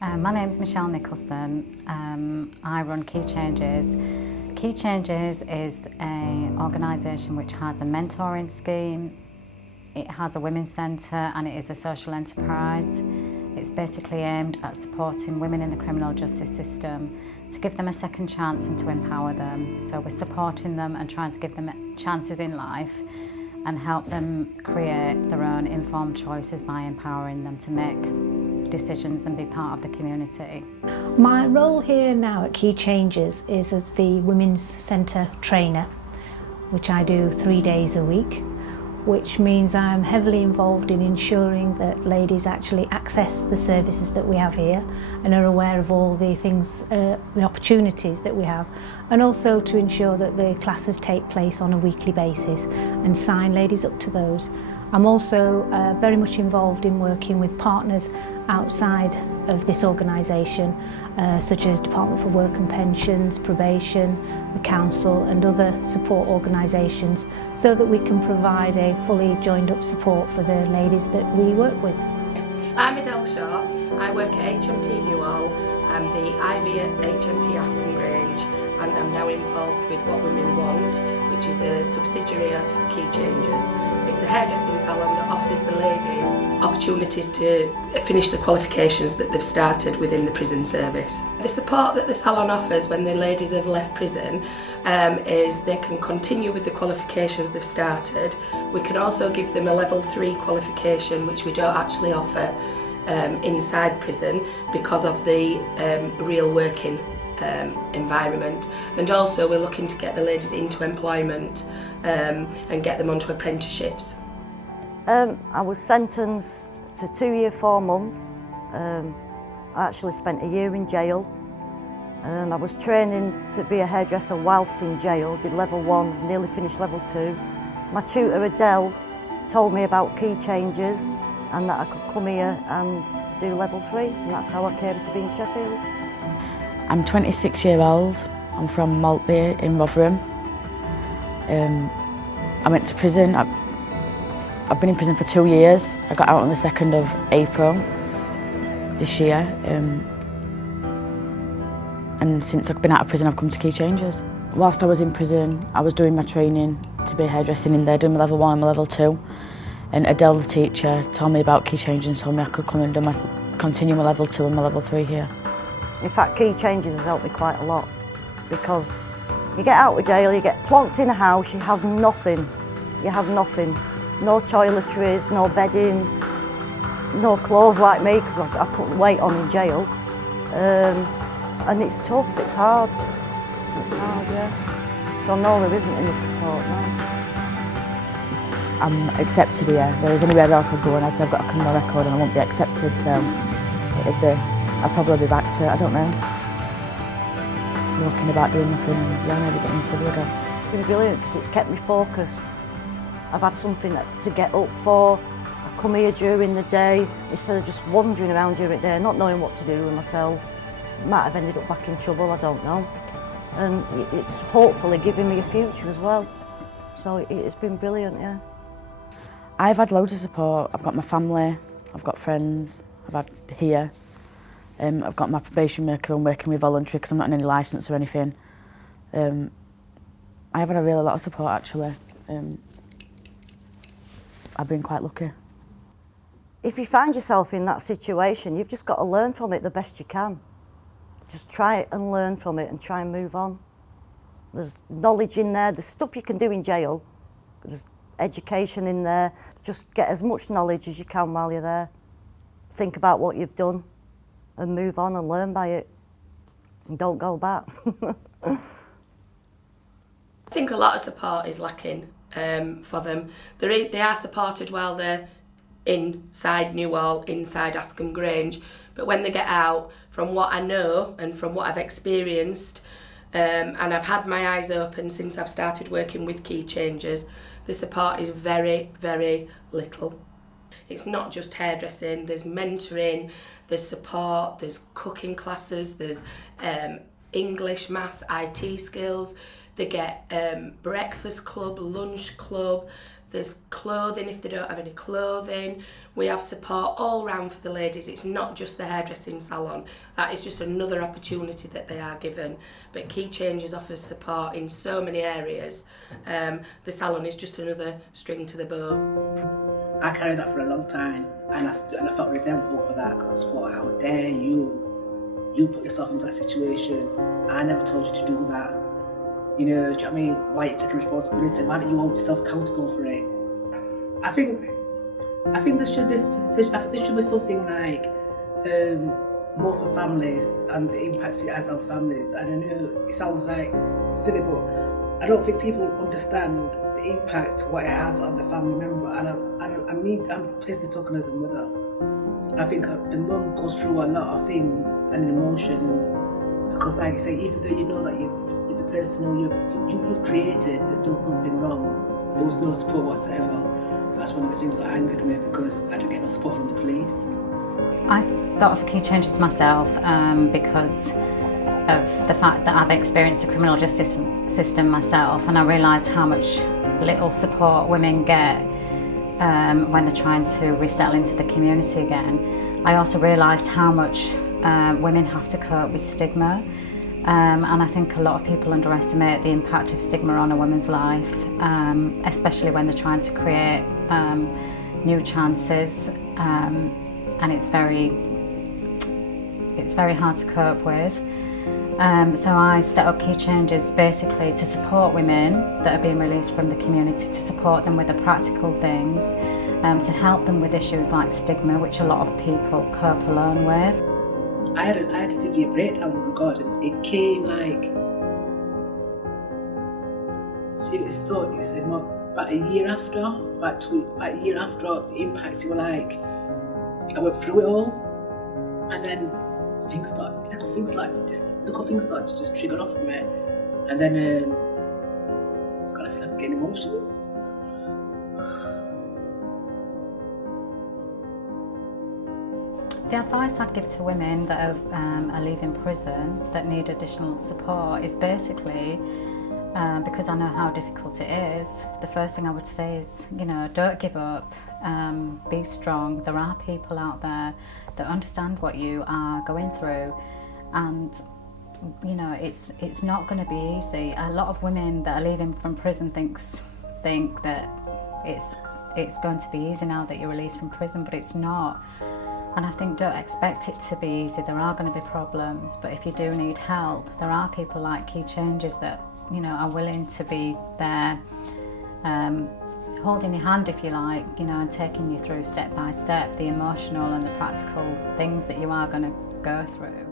My name's Michelle Nicholson. I run Key Changes. Key Changes is an organisation which has a mentoring scheme. It has a women's centre and it is a social enterprise. It's basically aimed at supporting women in the criminal justice system to give them a second chance and to empower them. So we're supporting them and trying to give them chances in life and help them create their own informed choices by empowering them to make decisions and be part of the community. My role here now at Key Changes is as the Women's Centre trainer, which I do 3 days a week, which means I'm heavily involved in ensuring that ladies actually access the services that we have here and are aware of all the things, the opportunities that we have, and also to ensure that the classes take place on a weekly basis and sign ladies up to those. I'm also very much involved in working with partners outside of this organisation, such as Department for Work and Pensions, Probation, the Council and other support organisations, so that we can provide a fully joined up support for the ladies that we work with. I'm Adele Shaw. I work at HMP Newhall. I'm the IV at HMP Askham Grange, and I'm now involved with What Women Want, which is a subsidiary of Key Changes. It's a hairdressing salon that offers the ladies opportunities to finish the qualifications that they've started within the prison service. The support that the salon offers when the ladies have left prison is they can continue with the qualifications they've started. We can also give them a level 3 qualification, which we don't actually offer inside prison because of the real working environment, and also we're looking to get the ladies into employment and get them onto apprenticeships. I was sentenced to 2 years 4 months. I actually spent a year in jail. I was training to be a hairdresser whilst in jail, did level 1, nearly finished level 2. My tutor Adele told me about Key Changes and that I could come here and do level 3, and that's how I came to be in Sheffield. I'm 26 years old. I'm from Maltby in Rotherham. I went to prison. I've been in prison for 2 years. I got out on the 2nd of April this year. And since I've been out of prison, I've come to Key Changes. Whilst I was in prison, I was doing my training to be hairdressing in there, doing my level 1 and my level 2. And Adele, the teacher, told me about Key Changes and told me I could come and continue my level 2 and my level 3 here. In fact, Key Changes has helped me quite a lot, because you get out of jail, you get plonked in a house, you have nothing. You have nothing. No toiletries, no bedding, no clothes like me, because I put weight on in jail. And it's tough, it's hard. It's hard, yeah. So no, there isn't enough support now. I'm accepted here, whereas anywhere else I go and I'd say I've got a criminal record and I won't be accepted, so I'd probably be back to, I don't know, walking about doing nothing and maybe getting in trouble again. It's been brilliant because it's kept me focused. I've had something to get up for. I come here during the day instead of just wandering around during the day, not knowing what to do with myself. Might have ended up back in trouble, I don't know. And it's hopefully giving me a future as well. So it's been brilliant, yeah. I've had loads of support. I've got my family, I've got friends, I've had here. I've got my probation worker and working with voluntary because I'm not on any licence or anything. I have had a really lot of support actually. I've been quite lucky. If you find yourself in that situation, you've just got to learn from it the best you can. Just try it and learn from it and try and move on. There's knowledge in there, there's stuff you can do in jail, there's education in there. Just get as much knowledge as you can while you're there. Think about what you've done and move on and learn by it. And don't go back. I think a lot of support is lacking for them. They are supported while they're inside Newhall, inside Askham Grange, but when they get out, from what I know and from what I've experienced, and I've had my eyes open since I've started working with Key Changes, the support is very, very little. It's not just hairdressing, there's mentoring, there's support, there's cooking classes, there's English, maths, IT skills. They get breakfast club, lunch club. There's clothing if they don't have any clothing. We have support all round for the ladies. It's not just the hairdressing salon. That is just another opportunity that they are given. But Key Changes offers support in so many areas. The salon is just another string to the bow. I carried that for a long time, and I felt resentful for that, because I just thought, how dare you put yourself into that situation. I never told you to do that. You know, do you know what I mean? Why are you taking responsibility? Why don't you hold yourself accountable for it? I think there should be something like more for families and the impact it has on families. I don't know, it sounds like silly, but I don't think people understand the impact what it has on the family member. And I'm personally talking as a mother. I think the mum goes through a lot of things and emotions, because, like you say, even though you know that if the person who you've created has done something wrong, there was no support whatsoever. That's one of the things that angered me, because I didn't get no support from the police. I thought of Key Changes myself because of the fact that I've experienced a criminal justice system myself, and I realised how much little support women get when they're trying to resettle into the community again. I also realised how much women have to cope with stigma, and I think a lot of people underestimate the impact of stigma on a woman's life, especially when they're trying to create new chances, and it's very hard to cope with. So I set up Key Changes basically to support women that are being released from the community, to support them with the practical things, to help them with issues like stigma, which a lot of people cope alone with. I had a severe breakdown with regard, and it came like, it's about a year after the impact. You were like, I went through it all, and then little things started to just trigger off of me, and then I kind of feel like I'm getting emotional. The advice I'd give to women that are leaving prison that need additional support is basically, because I know how difficult it is, the first thing I would say is, you know, don't give up, be strong. There are people out there that understand what you are going through, and you know, it's not going to be easy. A lot of women that are leaving from prison think that it's going to be easy now that you're released from prison, but it's not. And I think don't expect it to be easy. There are going to be problems, but if you do need help, there are people like Key Changes that, you know, are willing to be there, holding your hand, if you like, you know, and taking you through step by step the emotional and the practical things that you are going to go through.